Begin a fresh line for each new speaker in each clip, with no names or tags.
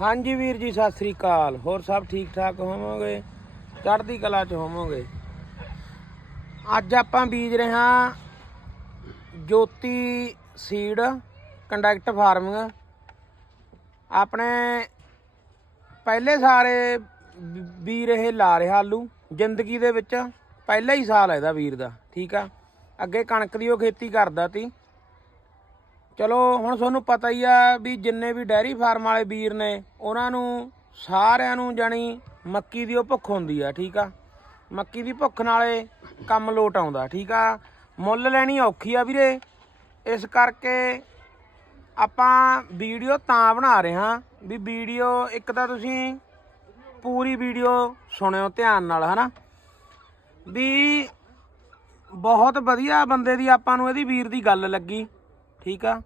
ਹਾਂਜੀ ਵੀਰ ਜੀ, ਸਤਿ ਸ੍ਰੀ ਅਕਾਲ। ਹੋਰ ਸਭ ਠੀਕ ਠਾਕ ਹੋਵੋਗੇ? ਚੜ੍ਹਦੀ ਕਲਾ ਚ ਹੋਵੋਗੇ? ਅੱਜ ਆਪਾਂ ਬੀਜ ਰਹੇ ਹਾਂ ਜੋਤੀ ਸੀਡ ਕੰਡਕਟ ਫਾਰਮਿੰਗ ਆਪਣੇ ਪਹਿਲੇ ਸਾਰੇ ਬ- ਵੀਰ ਇਹ ਲਾ ਰਿਹਾ ਆਲੂ, ਜ਼ਿੰਦਗੀ ਦੇ ਵਿੱਚ ਪਹਿਲਾ ਹੀ ਸਾਲ ਹੈ ਇਹਦਾ ਵੀਰ ਦਾ, ਠੀਕ ਆ? ਅੱਗੇ ਕਣਕ ਦੀ ਉਹ ਖੇਤੀ ਕਰਦਾ ਤੀ ਚਲੋ, ਹੁਣ ਤੁਹਾਨੂੰ ਪਤਾ ਹੀ ਆ ਵੀ ਜਿੰਨੇ ਵੀ ਡੈਰੀ ਫਾਰਮ ਵਾਲੇ ਵੀਰ ਨੇ, ਉਹਨਾਂ ਨੂੰ ਸਾਰਿਆਂ ਨੂੰ ਜਾਣੀ ਮੱਕੀ ਦੀ ਉਹ ਭੁੱਖ ਹੁੰਦੀ ਆ, ਠੀਕ ਆ? ਮੱਕੀ ਦੀ ਭੁੱਖ ਨਾਲੇ ਕੰਮ ਲੋਟ ਆਉਂਦਾ, ਠੀਕ ਆ? ਮੁੱਲ ਲੈਣੀ ਔਖੀ ਆ ਵੀਰੇ। ਇਸ ਕਰਕੇ ਆਪਾਂ ਵੀਡੀਓ ਤਾਂ ਬਣਾ ਰਹੇ ਹਾਂ ਵੀ ਵੀਡੀਓ, ਇੱਕ ਤਾਂ ਤੁਸੀਂ ਪੂਰੀ ਵੀਡੀਓ ਸੁਣਿਓ ਧਿਆਨ ਨਾਲ, ਹਨਾ? ਵੀ ਬਹੁਤ ਵਧੀਆ ਬੰਦੇ ਦੀ ਆਪਾਂ ਨੂੰ ਇਹਦੀ ਵੀਰ ਦੀ ਗੱਲ ਲੱਗੀ। ਠੀਕ ਆ?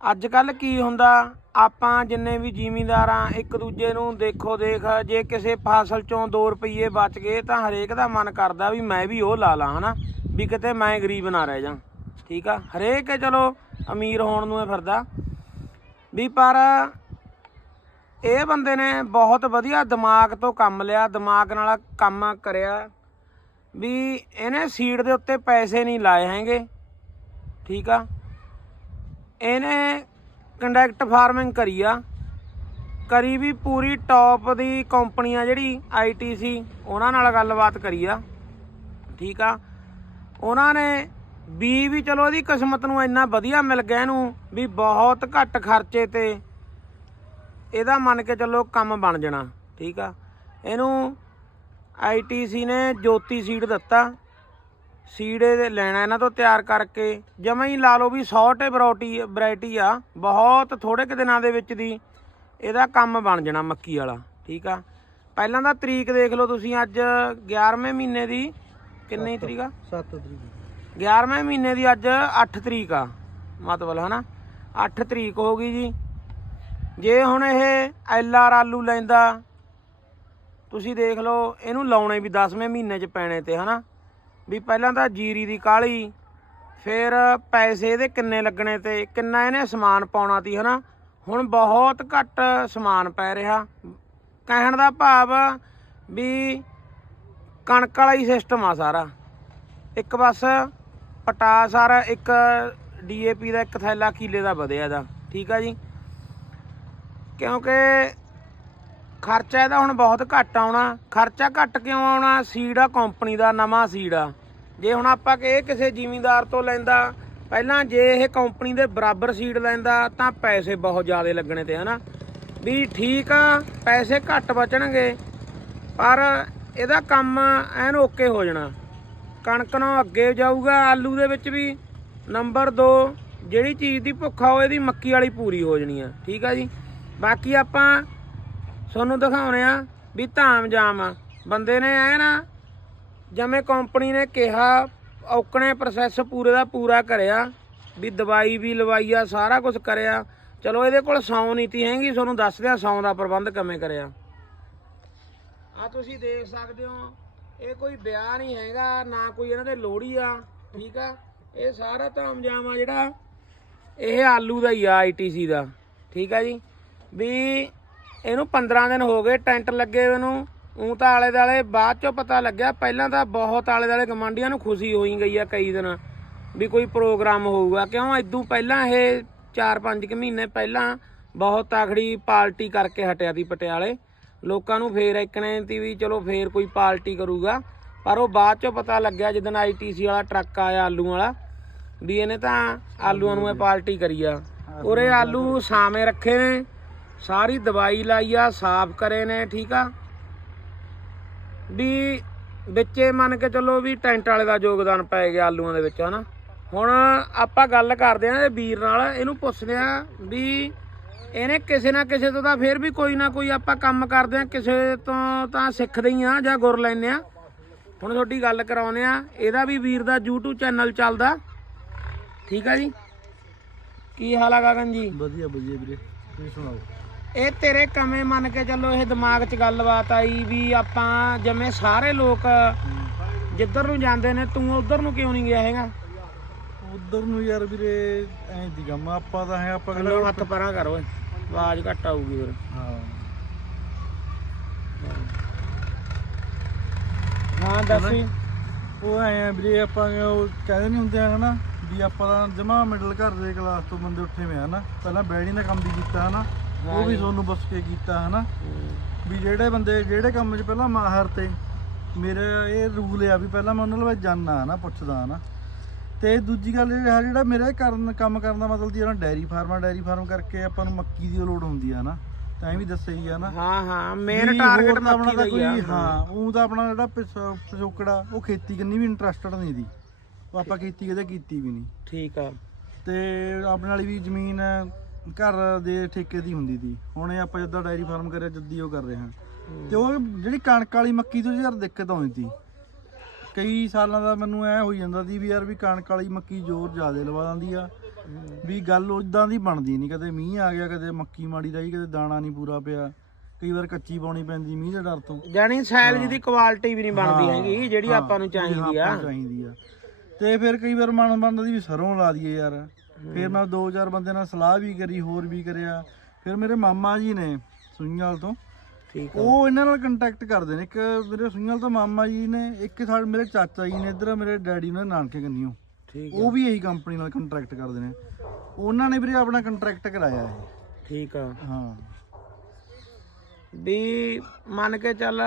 ਅੱਜ ਕੱਲ ਕੀ ਹੁੰਦਾ? ਆਪਾਂ ਜਿੰਨੇ ਵੀ ਜ਼ਿਮੀਂਦਾਰ ਆ ਇੱਕ ਦੂਜੇ ਨੂੰ ਦੇਖੋ ਦੇਖ, ਜੇ ਕਿਸੇ ਫਸਲ ਚੋਂ 2 ਰੁਪਏ ਬਚ ਗਏ ਤਾਂ ਹਰੇਕ ਦਾ ਮਨ ਕਰਦਾ ਵੀ ਮੈਂ ਵੀ ਉਹ ਲਾ ਲਾਂ, ਹਨਾ? ਵੀ ਕਿਤੇ ਮੈਂ ਗਰੀਬ ਨਾ ਰਹਿ ਜਾਂ ਠੀਕ ਆ? ਹਰੇਕ ਚਲੋ ਅਮੀਰ ਹੋਣ ਨੂੰ ਇਹ ਫਿਰਦਾ। ਵੀ ਪਰ ਇਹ ਬੰਦੇ ਨੇ ਬਹੁਤ ਵਧੀਆ ਦਿਮਾਗ ਤੋਂ ਕੰਮ ਲਿਆ, ਦਿਮਾਗ ਨਾਲ ਕੰਮ ਕਰਿਆ। ਵੀ ਇਹਨੇ ਸੀਡ ਦੇ ਉੱਤੇ ਪੈਸੇ ਨਹੀਂ ਲਾਏ ਹੈਗੇ, ਠੀਕ ਆ? ਇਹਨੇ ਕੰਡਕਟ ਫਾਰਮਿੰਗ ਕਰੀ ਆ। ਕਰੀ ਵੀ ਪੂਰੀ ਟੌਪ ਦੀ ਕੰਪਨੀ ਆ ਜਿਹੜੀ ਆਈਟੀਸੀ ਉਹਨਾਂ ਨਾਲ ਗੱਲਬਾਤ ਕਰੀ ਆ। ਠੀਕ ਆ। ਉਹਨਾਂ ਨੇ ਬੀ ਵੀ ਚਲੋ ਇਹਦੀ ਕਿਸਮਤ ਨੂੰ ਇੰਨਾ ਵਧੀਆ ਮਿਲ ਗਿਆ ਇਹਨੂੰ ਵੀ ਬਹੁਤ ਘੱਟ ਖਰਚੇ ਤੇ ਇਹਦਾ ਮੰਨ ਕੇ ਚੱਲੋ ਕੰਮ ਬਣ ਜਾਣਾ। ਠੀਕ ਆ। ਇਹਨੂੰ ਆਈਟੀਸੀ ਨੇ ਜੋਤੀ ਸੀਡ ਦਿੱਤਾ। ਸੀਡ ਇਹਦੇ ਲੈਣਾ ਇਹਨਾਂ ਤੋਂ ਤਿਆਰ ਕਰਕੇ। ਜਮਾਂ ਹੀ ਲਾ ਲਓ ਵੀ 100 ਟੇ ਵੈਰਾਈਟੀ ਵੈਰਾਈਟੀ ਆ। ਬਹੁਤ ਥੋੜੇ ਕੁ ਦਿਨਾਂ ਦੇ ਵਿੱਚ ਦੀ ਇਹਦਾ ਕੰਮ ਬਣ ਜਾਣਾ ਮੱਕੀ ਵਾਲਾ ਠੀਕ ਆ? ਪਹਿਲਾਂ ਦਾ ਤਰੀਕ ਦੇਖ ਲਓ ਤੁਸੀਂ ਅੱਜ 11ਵੇਂ ਮਹੀਨੇ ਦੀ ਕਿੰਨੀ ਤਰੀਕ ਆ?
7 ਤਰੀਕ।
11ਵੇਂ ਮਹੀਨੇ ਦੀ ਅੱਜ 8 ਤਰੀਕ ਆ ਮਤਲਬ ਹਨਾ? 8 ਤਰੀਕ ਹੋ ਗਈ ਜੀ। ਜੇ ਹੁਣ ਇਹ ਐਲ ਆਰ ਆਲੂ ਲੈਂਦਾ ਤੁਸੀਂ ਦੇਖ ਲਓ ਇਹਨੂੰ ਲਾਉਣੇ ਵੀ 10ਵੇਂ ਮਹੀਨੇ 'ਚ ਪੈਣੇ ਤੇ ਹਨਾ? ਵੀ ਪਹਿਲਾਂ ਤਾਂ ਜੀਰੀ ਦੀ ਕਾਲੀ, ਫਿਰ ਪੈਸੇ ਇਹਦੇ ਕਿੰਨੇ ਲੱਗਣੇ ਤੇ, ਕਿੰਨਾ ਇਹਨੇ ਸਮਾਨ ਪਾਉਣਾ ਤੀ, ਹਨਾ? ਹੁਣ ਬਹੁਤ ਘੱਟ ਸਮਾਨ ਪੈ ਰਿਹਾ। ਕਹਿਣ ਦਾ ਭਾਵ ਵੀ ਕਣਕ ਵਾਲਾ ਹੀ ਸਿਸਟਮ ਆ ਸਾਰਾ। ਇੱਕ ਬਸ ਪਟਾਸ ਆ ਇੱਕ ਡੀਏਪੀ ਦਾ, ਇੱਕ ਥੈਲਾ, ਕੀਲੇ ਦਾ ਵਧਿਆ ਦਾ ਠੀਕ ਆ ਜੀ? ਕਿਉਂਕਿ ਖਰਚਾ ਇਹਦਾ ਹੁਣ ਬਹੁਤ ਘੱਟ ਆਉਣਾ। ਖਰਚਾ ਘੱਟ ਕਿਉਂ ਆਉਣਾ? ਸੀਡ ਆ ਕੰਪਨੀ ਦਾ, ਨਵਾਂ ਸੀਡ ਆ। ਜੇ ਹੁਣ ਆਪਾਂ ਕਿ ਇਹ ਕਿਸੇ ਜ਼ਿਮੀਂਦਾਰ ਤੋਂ ਲੈਂਦਾ, ਪਹਿਲਾਂ ਜੇ ਇਹ ਕੰਪਨੀ ਦੇ ਬਰਾਬਰ ਸੀਡ ਲੈਂਦਾ, ਤਾਂ ਪੈਸੇ ਬਹੁਤ ਜ਼ਿਆਦਾ ਲੱਗਣੇ ਤੇ, ਹਨਾ? ਵੀ ਠੀਕ ਆ, ਪੈਸੇ ਘੱਟ ਬਚਣਗੇ, ਪਰ ਇਹਦਾ ਕੰਮ ਐਨ ਓਕੇ ਹੋ ਜਾਣਾ। ਕਣਕ ਨੂੰ ਅੱਗੇ ਜਾਊਗਾ, ਆਲੂ ਦੇ ਵਿੱਚ ਵੀ ਨੰਬਰ 2 ਜਿਹੜੀ ਚੀਜ਼ ਦੀ ਭੁੱਖ ਆ ਉਹ ਇਹਦੀ ਮੱਕੀ ਵਾਲੀ ਪੂਰੀ ਹੋ ਜਾਣੀ ਆ। ਠੀਕ ਆ ਜੀ? ਬਾਕੀ ਆਪਾਂ ਤੁਹਾਨੂੰ ਦਿਖਾਉਣੇ ਆ ਵੀ ਧਾਮ ਜਾਮ ਆ। ਬੰਦੇ ਨੇ ਐ ਨਾ ਜਿਵੇਂ ਕੰਪਨੀ ਨੇ ਕਿਹਾ, ਔਕਣੇ ਪ੍ਰੋਸੈਸ ਪੂਰੇ ਦਾ ਪੂਰਾ ਕਰਿਆ, ਵੀ ਦਵਾਈ ਵੀ ਲਵਾਈ ਆ, ਸਾਰਾ ਕੁਝ ਕਰਿਆ। ਚਲੋ ਇਹਦੇ ਕੋਲ ਸੌਂ ਨੀਤੀ ਹੈਗੀ, ਤੁਹਾਨੂੰ ਦੱਸਦੇ ਆ ਸੌਂ ਦਾ ਪ੍ਰਬੰਧ ਕਿਵੇਂ ਕਰਿਆ। ਆ ਤੁਸੀਂ ਦੇਖ ਸਕਦੇ ਹੋ, ਇਹ ਕੋਈ ਵਿਆਹ ਨਹੀਂ ਹੈਗਾ, ਨਾ ਕੋਈ ਇਹਨਾਂ ਦੇ ਲੋਹੜੀ ਆ, ਠੀਕ ਆ? ਇਹ ਸਾਰਾ ਧਾਮਜਾਮ ਆ ਜਿਹੜਾ, ਇਹ ਆਲੂ ਦਾ ਹੀ ਆ ਆਈਟੀਸੀ ਦਾ, ਠੀਕ ਆ ਜੀ? ਵੀ ਇਹਨੂੰ 15 ਦਿਨ ਹੋ ਗਏ ਟੈਂਟ ਲੱਗੇ ਹੋਏ ਨੂੰ। ਉਂ ਤਾਂ ਆਲੇ ਦਾਲੇ ਬਾਅਦ ਚੋਂ ਪਤਾ ਲੱਗਿਆ ਪਹਿਲਾਂ ਤਾਂ ਬਹੁਤ ਆਲੇ ਦਾਲੇ ਗਮੰਡੀਆਂ ਨੂੰ ਖੁਸ਼ੀ ਹੋਈ ਗਈ ਆ ਕਈ ਦਿਨ ਵੀ ਕੋਈ ਪ੍ਰੋਗਰਾਮ ਹੋਊਗਾ। ਕਿਉਂ? ਇਦੋਂ ਪਹਿਲਾਂ ਇਹ 4-5 ਕੁ ਮਹੀਨੇ ਪਹਿਲਾਂ ਬਹੁਤ ਤਾਖੜੀ ਪਾਰਟੀ ਕਰਕੇ ਹਟਿਆ ਸੀ ਪਟਿਆਲੇ। ਲੋਕਾਂ ਨੂੰ ਫੇਰ ਇੱਕਣੇ ਤੀ ਵੀ ਚਲੋ ਫੇਰ ਕੋਈ ਪਾਰਟੀ ਕਰੂਗਾ। ਪਰ ਉਹ ਬਾਅਦ ਚੋਂ ਪਤਾ ਲੱਗਿਆ ਜਦੋਂ ਆਈਟੀਸੀ ਵਾਲਾ ਟਰੱਕ ਆਇਆ ਆਲੂ ਵਾਲਾ ਵੀ ਇਹਨੇ ਤਾਂ ਆਲੂਆਂ ਨੂੰ ਇਹ ਪਾਰਟੀ ਕਰੀ ਆ। ਉਰੇ ਆਲੂ ਸਾਵੇਂ ਰੱਖੇ ਨੇ। ਸਾਰੀ ਦਵਾਈ ਲਾਈ ਆ, ਸਾਫ਼ ਕਰੇ ਨੇ, ਠੀਕ ਆ? ਵੀ ਵਿੱਚੇ ਮੰਨ ਕੇ ਚੱਲੋ ਵੀ ਟੈਂਟ ਵਾਲੇ ਦਾ ਯੋਗਦਾਨ ਪੈ ਗਿਆ ਆਲੂਆਂ ਦੇ ਵਿੱਚ, ਹਨਾ? ਹੁਣ ਆਪਾਂ ਗੱਲ ਕਰਦੇ ਆਂ ਇਹ ਵੀਰ ਨਾਲ, ਇਹਨੂੰ ਪੁੱਛਦੇ ਆਂ ਵੀ ਇਹਨੇ ਕਿਸੇ ਨਾ ਕਿਸੇ ਤੋਂ ਤਾਂ ਫੇਰ ਵੀ ਕੋਈ ਨਾ ਕੋਈ ਆਪਾਂ ਕੰਮ ਕਰਦੇ ਆਂ, ਕਿਸੇ ਤੋਂ ਤਾਂ ਸਿੱਖਦੇ ਹੀ ਆ ਜਾਂ ਗੁਰ ਲੈਨੇ ਆ। ਹੁਣ ਤੁਹਾਡੀ ਗੱਲ ਕਰਾਉਨੇ ਆ, ਇਹਦਾ ਵੀ ਵੀਰ ਦਾ YouTube ਚੈਨਲ ਚੱਲਦਾ। ਠੀਕ ਆ ਜੀ? ਕੀ ਹਾਲ ਆ ਗਗਨ ਜੀ?
ਵਧੀਆ ਵਧੀਆ ਵੀਰੇ, ਤੁਸੀਂ ਸੁਣਾਓ?
ਇਹ ਤੇਰੇ ਕਮੇ ਮੰਨ ਕੇ ਚੱਲੋ ਇਹ ਦਿਮਾਗ 'ਚ ਗੱਲਬਾਤ ਆਈ ਵੀ ਆਪਾਂ ਜਿਵੇਂ ਸਾਰੇ ਲੋਕ ਜਿੱਧਰ ਨੂੰ ਜਾਂਦੇ ਨੇ ਤੂੰ ਉਧਰ ਨੂੰ ਕਿਉਂ ਨਹੀਂ ਗਿਆ ਹੈਗਾ?
ਉਧਰ ਨੂੰ ਯਾਰ ਵੀਰੇ ਐਂ ਦੀ ਗਮ ਆਪਾਂ ਤਾਂ ਹੈ ਆਪਾਂ
ਲੋ ਹੱਥ ਪਰਾਂ ਕਰ ਓਏ ਆਵਾਜ਼ ਘੱਟ ਆਊਗੀ ਫਿਰ।
ਹਾਂ।
ਹਾਂ ਦੱਸੀ
ਉਹ ਐ ਆ ਵੀਰੇ ਆਪਾਂ ਉਹ ਕਹਿੰਦੇ ਨਹੀਂ ਹੁੰਦੇ ਹਨਾ ਵੀ ਆਪਾਂ ਤਾਂ ਜਮਾ ਮਿਡਲ ਘਰ ਦੇ ਕਲਾਸ ਤੋਂ ਬੰਦੇ ਉੱਠੇ ਹੋਏ ਹਨਾ ਪਹਿਲਾਂ ਬੈਣੀ ਦਾ ਕੰਮ ਵੀ ਕੀਤਾ ਹਨਾ। ਉਹ ਵੀ ਤੁਹਾਨੂੰ ਬਸ ਕੇ ਕੀਤਾ ਹਨਾ? ਵੀ ਜਿਹੜੇ ਬੰਦੇ ਜਿਹੜੇ ਕੰਮ 'ਚ ਪਹਿਲਾਂ ਮਾਹਰ ਤੇ ਮੇਰੇ ਇਹ ਰੂਲ ਆ ਵੀ ਪਹਿਲਾਂ ਮੈਂ ਉਹਨਾਂ ਨੂੰ ਜਾਣਨਾ ਹਨਾ ਪੁੱਛਦਾ ਹਨਾ? ਤੇ ਦੂਜੀ ਗੱਲ ਇਹ ਆ ਜਿਹੜਾ ਮੇਰੇ ਕਰਨ ਕੰਮ ਕਰਨ ਦਾ ਮਤਲਬ ਜਿਹੜਾ ਡੈਰੀ ਫਾਰਮ ਡੈਰੀ ਫਾਰਮ ਕਰਕੇ ਆਪਾਂ ਨੂੰ ਮੱਕੀ ਦੀ ਲੋੜ ਹੁੰਦੀ ਆ ਹਨਾ? ਤਾਂ ਇਹ ਵੀ ਦੱਸਿਆ ਹੀ ਆ ਨਾ
ਹਾਂ ਹਾਂ ਮੇਨ ਟਾਰਗੇਟ ਮੱਕੀ ਦਾ
ਤਾਂ
ਹੀ ਆ।
ਕੋਈ ਹਾਂ ਉਹ ਤਾਂ ਆਪਣਾ ਜਿਹੜਾ ਪਿਛੋਕੜਾ ਉਹ ਖੇਤੀ ਕੰਨੀ ਵੀ ਇੰਟਰਸਟਡ ਨਹੀਂ ਦੀ। ਉਹ ਆਪਾਂ ਖੇਤੀ ਕਦੇ ਕੀਤੀ ਵੀ ਨਹੀਂ।
ਠੀਕ ਆ।
ਤੇ ਆਪਣੇ ਵਾਲੀ ਵੀ ਜ਼ਮੀਨ ਘਰ ਦੇ ਠੇਕੇ ਦੀ ਹੁੰਦੀ ਸੀ। ਹੁਣ ਇਹ ਆਪਾਂ ਜਿੱਦਾਂ ਡਾਇਰੀ ਫਾਰਮ ਕਰਿਆ ਜੱਦੀ ਉਹ ਕਰ ਰਹੇ ਹਾਂ। ਤੇ ਉਹ ਜਿਹੜੀ ਕਣਕ ਵਾਲੀ ਮੱਕੀ ਤੋਂ ਯਾਰ ਦਿੱਕਤ ਆਉਂਦੀ ਸੀ। ਕਈ ਸਾਲਾਂ ਦਾ ਮੈਨੂੰ ਐ ਹੋਈ ਜਾਂਦਾ ਸੀ ਵੀ ਯਾਰ ਵੀ ਕਣਕ ਵਾਲੀ ਮੱਕੀ ਜ਼ੋਰ ਜ਼ਿਆਦਾ ਲਵਾ ਦਿੰਦੀ ਆ। ਵੀ ਗੱਲ ਉਦਾਂ ਦੀ ਬਣਦੀ ਨਹੀਂ ਕਦੇ ਮੀਂਹ ਆ ਗਿਆ ਕਦੇ ਮੱਕੀ ਮਾੜੀ ਰਹੀ ਕਦੇ ਦਾਣਾ ਨਹੀਂ ਪੂਰਾ ਪਿਆ। ਕਈ ਵਾਰ ਕੱਚੀ ਪਾਉਣੀ ਪੈਂਦੀ ਮੀਂਹ ਦੇ ਡਰ ਤੋਂ।
ਜਾਨੀ ਸੈਲਜ ਦੀ ਕੁਆਲਿਟੀ ਵੀ ਨਹੀਂ ਬਣਦੀ ਹੈਗੀ ਜਿਹੜੀ ਆਪਾਂ ਨੂੰ ਚਾਹੀਦੀ ਆ।
ਚਾਹੀਦੀ ਤੇ ਫਿਰ ਕਈ ਵਾਰ ਮਨ ਬਣਦਾ ਦੀ ਵੀ ਸਰੋਂ ਲਾ ਦਈਏ ਯਾਰ। ਫਿਰ ਮੈਂ ਦੋ ਚਾਰ ਬੰਦੇ ਨਾਲ ਸਲਾਹ ਵੀ ਕਰੀ ਹੋਰ ਵੀ ਕਰਿਆ। ਫਿਰ ਮੇਰੇ ਮਾਮਾ ਜੀ ਨੇ ਸੁਈਆਲ ਤੋਂ
ਠੀਕ
ਉਹ ਇਹਨਾਂ ਨਾਲ ਕੰਟੈਕਟ ਕਰਦੇ ਨੇ। ਇੱਕ ਮੇਰੇ ਸੁਈਆਲ ਤੋਂ ਮਾਮਾ ਜੀ ਨੇ ਇੱਕ ਸਾਡੇ ਮੇਰੇ ਚਾਚਾ ਜੀ ਨੇ ਇੱਧਰ ਮੇਰੇ ਡੈਡੀ ਨੇ ਨਾਨਕੇ ਕੰਨੀਓ।
ਠੀਕ
ਉਹ ਵੀ ਇਹੀ ਕੰਪਨੀ ਨਾਲ ਕੰਟਰੈਕਟ ਕਰਦੇ ਨੇ। ਉਹਨਾਂ ਨੇ ਵੀਰੇ ਆਪਣਾ ਕੰਟਰੈਕਟ ਕਰਾਇਆ ਇਹ।
ਠੀਕ ਆ।
ਹਾਂ।
ਵੀ ਮੰਨ ਕੇ ਚੱਲ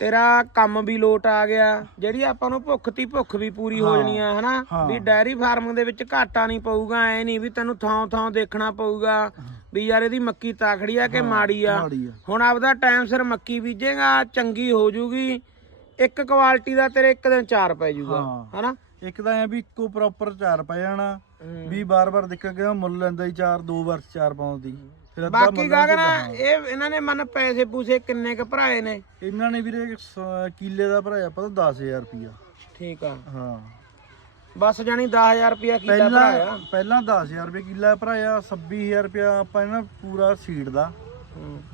ਤੇਰਾ ਕੰਮ ਵੀ ਲੋਟ ਆ ਗਿਆ। ਜਿਹੜੀ ਆਪਾਂ ਨੂੰ ਭੁੱਖ ਤੀ ਭੁੱਖ ਵੀ ਪੂਰੀ ਹੋ ਜਾਣੀ ਆ ਹਨਾ। ਵੀ ਡੈਰੀ ਫਾਰਮ ਦੇ ਵਿੱਚ ਘਾਟਾ ਨਹੀਂ ਪਊਗਾ ਐ ਨਹੀਂ ਵੀ ਤੈਨੂੰ ਥਾਂ ਥਾਂ ਦੇਖਣਾ ਪਊਗਾ। ਵੀ ਯਾਰ ਇਹਦੀ ਮੱਕੀ ਤਾਖੜੀ ਆ ਕਿ ਮਾੜੀ ਆ? ਹੁਣ ਆਪਦਾ ਟਾਈਮ ਸਿਰ ਮੱਕੀ ਬੀਜੇਗਾ ਚੰਗੀ ਹੋ ਜੂਗੀ। ਇੱਕ ਕੁਆਲਿਟੀ ਦਾ ਤੇਰੇ ਇੱਕ ਦਿਨ ਚਾਰ ਪੈ ਜੂਗਾ। ਹਨਾ?
ਇੱਕ ਤਾਂ ਐ ਵੀ ਇੱਕੋ ਪ੍ਰੋਪਰ ਚਾਰ ਪੈ ਜਾਣਾ। ਵੀ ਬਾਰ-ਬਾਰ ਗਿਆ ਮੁੱਲ ਲੈਂਦਾ ਹੀ ਚਾਰ ਦੋ ਵਾਰ ਚਾਰ ਪਾਉਂਦੀ। ਫਿਰ ਅੱਧਾ
ਬਾਕੀ
ਲੈਂਦਾ,
ਇਹ ਇਹਨਾਂ ਨੇ ਮਨ ਪੈਸੇ ਪੂਸੇ ਕਿੰਨੇ ਕ ਭਰਾਏ ਨੇ?
ਇਹਨਾਂ ਨੇ ਵੀਰੇ ਸ- ਕਿੱਲੇ ਦਾ ਭਰਾਇਆ ਪਤਾ 10000 ਰੁਪਿਆ
ਠੀਕ ਆ।
ਹਾਂ।
ਬਸ ਜਾਨੀ 10000 ਰੁਪਿਆ ਕੀਤਾ
ਪਹਿਲਾਂ
ਭਰਾਇਆ।
ਪਹਿਲਾਂ 10000 ਰੁਪਏ ਕਿੱਲਾ ਭਰਾਇਆ 26000 ਰੁਪਿਆ ਆਪਾਂ ਇਹਨਾਂ ਪੂਰਾ ਸੀਡ ਦਾ।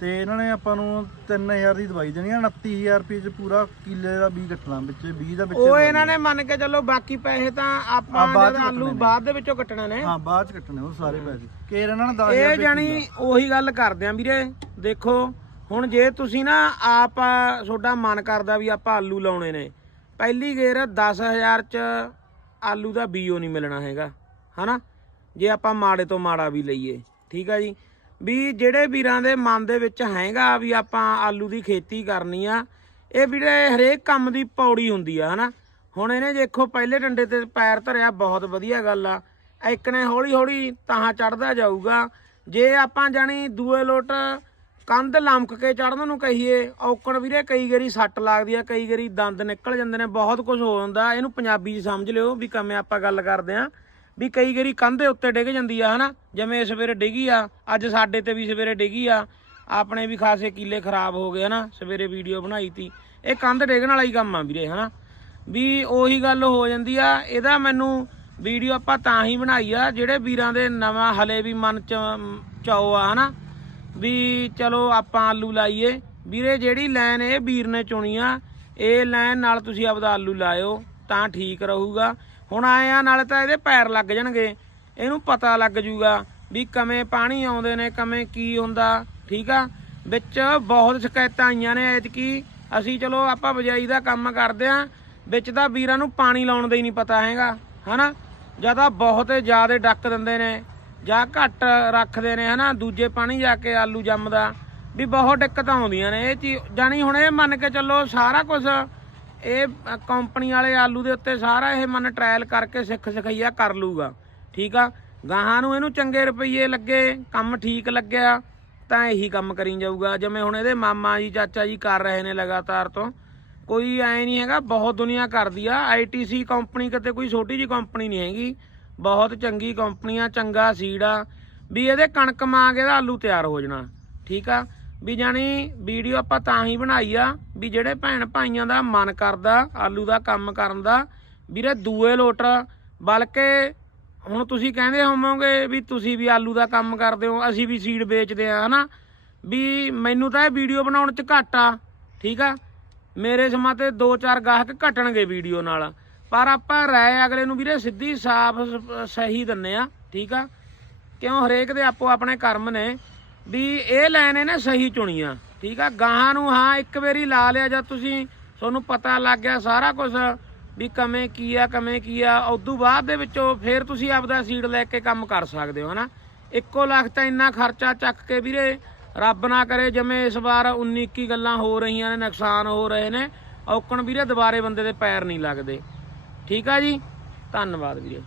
ਤੇ ਇਹਨਾਂ ਨੇ ਆਪਾਂ ਨੂੰ 3000 ਦੀ ਦਵਾਈ ਦੇਣੀ ਆ 29000 ਰੁਪਏ ਚ ਪੂਰਾ ਕਿੱਲੇ ਦਾ ਬੀਜ ਕੱਟਣਾ ਵਿੱਚ 20 ਦਾ ਵਿੱਚ
ਉਹ ਇਹਨਾਂ ਨੇ ਮੰਨ ਕੇ ਚੱਲੋ ਬਾਕੀ ਪੈਸੇ ਤਾਂ ਆਪਾਂ ਜਦ ਆਲੂ। ਬਾਅਦ ਦੇ ਵਿੱਚੋਂ ਕੱਟਣੇ ਨੇ।
ਹਾਂ ਬਾਅਦ ਚ ਕੱਟਣੇ ਉਹ ਸਾਰੇ ਪੈਸੇ। ਕੇਰ ਇਹਨਾਂ ਨੇ 10000
ਇਹ ਜਾਨੀ ਉਹੀ ਗੱਲ ਕਰਦੇ ਆ ਵੀਰੇ ਦੇਖੋ ਹੁਣ ਜੇ ਤੁਸੀਂ ਨਾ ਆਪ ਤੁਹਾਡਾ ਮਨ ਕਰਦਾ ਵੀ ਆਪਾਂ ਆਲੂ ਲਾਉਣੇ ਨੇ ਪਹਿਲੀ ਗੇਰ 10000 ਚ ਆਲੂ ਦਾ ਬੀਓ ਨਹੀਂ ਮਿਲਣਾ ਹੈਗਾ ਹਨਾ? ਜੇ ਆਪਾਂ ਮਾੜੇ ਤੋਂ ਮਾੜਾ ਵੀ ਲਈਏ ਠੀਕ ਆ ਜੀ? ਵੀ ਜਿਹੜੇ ਵੀਰਾਂ ਦੇ ਮਨ ਦੇ ਵਿੱਚ ਹੈਗਾ ਵੀ ਆਪਾਂ ਆਲੂ ਦੀ ਖੇਤੀ ਕਰਨੀ ਆ, ਇਹ ਵੀਰੇ ਹਰੇਕ ਕੰਮ ਦੀ ਪੌੜੀ ਹੁੰਦੀ ਆ, ਹਨਾ? ਹੁਣ ਇਹਨੇ ਦੇਖੋ ਪਹਿਲੇ ਡੰਡੇ ਤੇ ਪੈਰ ਧਰਿਆ, ਬਹੁਤ ਵਧੀਆ ਗੱਲ ਆ। ਇੱਕ ਨੇ ਹੌਲੀ ਹੌਲੀ ਤਾਹਾਂ ਚੜਦਾ ਜਾਊਗਾ। ਜੇ ਆਪਾਂ ਜਾਣੀ ਦੂਏ ਲੋਟ ਕੰਧ ਲੰਮਕ ਕੇ ਚੜਨ ਨੂੰ ਕਹੀਏ, ਔਕੜ ਵੀਰੇ ਕਈ ਵਾਰੀ ਸੱਟ ਲੱਗਦੀ ਆ, ਕਈ ਵਾਰੀ ਦੰਦ ਨਿਕਲ ਜਾਂਦੇ ਨੇ, ਬਹੁਤ ਕੁਝ ਹੋ ਜਾਂਦਾ। ਇਹਨੂੰ ਪੰਜਾਬੀ 'ਚ ਸਮਝ ਲਿਓ ਵੀ ਕਿਵੇਂ ਆਪਾਂ ਗੱਲ ਕਰਦੇ ਆ। ਵੀ ਕਈ ਵਾਰੀ ਕੰਧ ਦੇ ਉੱਤੇ ਡਿੱਗ ਜਾਂਦੀ ਆ, ਹਨਾ? ਜਿਵੇਂ ਸਵੇਰੇ ਡਿੱਗੀ ਆ, ਅੱਜ ਸਾਡੇ ਤੇ ਵੀ ਸਵੇਰੇ ਡਿੱਗੀ ਆ। ਆਪਣੇ ਵੀ ਖਾਸੇ ਕੀਲੇ ਖਰਾਬ ਹੋ ਗਏ, ਹਨਾ? ਸਵੇਰੇ ਵੀਡੀਓ ਬਣਾਈ ਤੀ। ਇਹ ਕੰਧ ਡਿੱਗਣ ਵਾਲਾ ਹੀ ਕੰਮ ਆ ਵੀਰੇ, ਹਨਾ? ਵੀ ਉਹੀ ਗੱਲ ਹੋ ਜਾਂਦੀ ਆ, ਇਹਦਾ ਮੈਨੂੰ ਵੀਡੀਓ ਆਪਾਂ ਤਾਂ ਹੀ ਬਣਾਈ ਆ, ਜਿਹੜੇ ਵੀਰਾਂ ਦੇ ਨਵਾਂ ਹਲੇ ਵੀ ਮਨ ਚ ਚਾਓ ਆ, ਹਨਾ? ਵੀ ਚਲੋ ਆਪਾਂ ਆਲੂ ਲਾਈਏ। ਵੀਰੇ, ਜਿਹੜੀ ਲਾਈਨ ਇਹ ਵੀਰ ਨੇ ਚੁਣੀ ਆ, ਇਹ ਲਾਈਨ ਨਾਲ ਤੁਸੀਂ ਆਪਦਾ ਆਲੂ ਲਾਇਓ, ਤਾਂ ਠੀਕ ਰਹੂਗਾ। ਹੁਣ ਆਏ ਆ, ਨਾਲੇ ਤਾਂ ਇਹਦੇ ਪੈਰ ਲੱਗ ਜਾਣਗੇ। ਇਹਨੂੰ ਪਤਾ ਲੱਗ ਜੂਗਾ ਵੀ ਕਵੇਂ ਪਾਣੀ ਆਉਂਦੇ ਨੇ, ਕਵੇਂ ਕੀ ਹੁੰਦਾ, ਠੀਕ ਆ? ਵਿੱਚ ਬਹੁਤ ਸ਼ਿਕਾਇਤਾਂ ਆਈਆਂ ਨੇ ਐਤਕੀ। ਅਸੀਂ ਚਲੋ, ਆਪਾਂ ਬਜਾਈ ਦਾ ਕੰਮ ਕਰਦੇ ਆ। ਵਿੱਚ ਤਾਂ ਵੀਰਾਂ ਨੂੰ ਪਾਣੀ ਲਾਉਣ ਦਾ ਹੀ ਨਹੀਂ ਪਤਾ ਹੈਗਾ, ਹਨਾ? ਜ਼ਿਆਦਾ ਬਹੁਤ ਜ਼ਿਆਦਾ ਡੱਕ ਦਿੰਦੇ ਨੇ, ਜਾਂ ਘੱਟ ਰੱਖਦੇ ਨੇ, ਹਨਾ? ਦੂਜੇ ਪਾਣੀ ਜਾ ਕੇ ਆਲੂ ਜੰਮਦਾ, ਵੀ ਬਹੁਤ ਦਿੱਕਤਾਂ ਆਉਂਦੀਆਂ ਨੇ। ਇਹ ਚੀਜ਼ ਜਾਨੀ ਹੁਣ ਇਹ ਮੰਨ ਕੇ ਚੱਲੋ ਸਾਰਾ ਕੁਝ ਇਹ ਕੰਪਨੀ ਵਾਲੇ ਆਲੂ ਦੇ ਉੱਤੇ ਸਾਰਾ ਇਹ ਮਨ ਟ੍ਰਾਇਲ ਕਰਕੇ ਸਿੱਖ ਸਿਖਈਆ ਕਰ ਲੂਗਾ, ਠੀਕ ਆ? ਗਾਹਾਂ ਨੂੰ ਇਹਨੂੰ ਚੰਗੇ ਰੁਪਈਏ ਲੱਗੇ, ਕੰਮ ਠੀਕ ਲੱਗਿਆ, ਤਾਂ ਇਹੀ ਕੰਮ ਕਰੀ ਜਾਊਗਾ। ਜਿਵੇਂ ਹੁਣ ਇਹਦੇ ਮਾਮਾ ਜੀ, ਚਾਚਾ ਜੀ ਕਰ ਰਹੇ ਨੇ ਲਗਾਤਾਰ ਤੋਂ। ਕੋਈ ਐ ਨਹੀਂ ਹੈਗਾ, ਬਹੁਤ ਦੁਨੀਆ ਕਰਦੀ ਆ। ਆਈਟੀਸੀ ਕੰਪਨੀ ਕਿਤੇ ਕੋਈ ਛੋਟੀ ਜੀ ਕੰਪਨੀ ਨਹੀਂ ਹੈਗੀ। ਬਹੁਤ ਚੰਗੀ ਕੰਪਨੀ ਆ, ਚੰਗਾ ਸੀਡ ਆ। ਵੀ ਇਹਦੇ ਕਣਕ ਮਾਂਗ ਇਹਦਾ ਆਲੂ ਤਿਆਰ ਹੋ ਜਾਣਾ, ਠੀਕ ਆ? ਵੀ ਜਾਣੀ ਵੀਡੀਓ ਆਪਾਂ ਤਾਂ ਹੀ ਬਣਾਈ ਆ ਵੀ ਜਿਹੜੇ ਭੈਣ ਭਾਈਆਂ ਦਾ ਮਨ ਕਰਦਾ, ਆਲੂ ਦਾ ਕੰਮ ਕਰਨ ਦਾ, ਵੀਰੇ ਦੂਏ ਲੋਟ, ਬਲਕਿ ਹੁਣ ਤੁਸੀਂ ਕਹਿੰਦੇ ਹੋਵੋਗੇ ਵੀ ਤੁਸੀਂ ਵੀ ਆਲੂ ਦਾ ਕੰਮ ਕਰਦੇ ਹੋ, ਅਸੀਂ ਵੀ ਸੀਡ ਵੇਚਦੇ ਆ ਹਨਾ? ਵੀ ਮੈਨੂੰ ਤਾਂ ਇਹ ਵੀਡੀਓ ਬਣਾਉਣ ਚ ਘੱਟ ਆ, ਠੀਕ ਆ? ਮੇਰੇ ਸਮਾਂ ਤੇ ਦੋ ਚਾਰ ਗਾਹਕ ਘਟਣਗੇ ਵੀਡੀਓ ਨਾਲ, ਪਰ ਆਪਾਂ ਰਾਏ ਅਗਲੇ ਨੂੰ ਵੀਰੇ ਸਿੱਧੀ ਸਾਫ਼ ਸ- ਸਹੀ ਦਿੰਨੇ ਆ, ਠੀਕ ਆ? ਕਿਉਂ? ਹਰੇਕ ਦੇ ਆਪੋ ਆਪਣੇ ਕਰਮ ਨੇ। ਵੀ ਇਹ ਲਾਈਨ ਇਹਨੇ ਸਹੀ ਚੁਣੀਆਂ। ਠੀਕ ਆ? ਗਾਹਾਂ ਨੂੰ ਹਾਂ, ਇੱਕ ਵਾਰੀ ਲਾ ਲਿਆ ਜਦ ਤੁਸੀਂ, ਤੁਹਾਨੂੰ ਪਤਾ ਲੱਗ ਗਿਆ ਸਾਰਾ ਕੁਝ ਵੀ ਕਮੇ ਕੀ ਆ, ਕਵੇਂ ਕੀ ਆ। ਉਦੋਂ ਬਾਅਦ ਦੇ ਵਿੱਚੋਂ ਫਿਰ ਤੁਸੀਂ ਆਪਦਾ ਸੀਡ ਲੈ ਕੇ ਕੰਮ ਕਰ ਸਕਦੇ ਹੋ, ਹਨਾ? ਇੱਕੋ ਲੱਖ ਤਾਂ ਇੰਨਾ ਖਰਚਾ ਚੱਕ ਕੇ ਵੀਰੇ, ਰੱਬ ਨਾ ਕਰੇ ਜਿਵੇਂ ਇਸ ਵਾਰ 19 21 ਗੱਲਾਂ ਹੋ ਰਹੀਆਂ ਨੇ, ਨੁਕਸਾਨ ਹੋ ਰਹੇ ਨੇ, ਔਕਣ ਵੀਰੇ ਦੁਬਾਰੇ ਬੰਦੇ ਦੇ ਪੈਰ ਨਹੀਂ ਲੱਗਦੇ। ਠੀਕ ਆ ਜੀ? ਧੰਨਵਾਦ ਵੀਰੇ।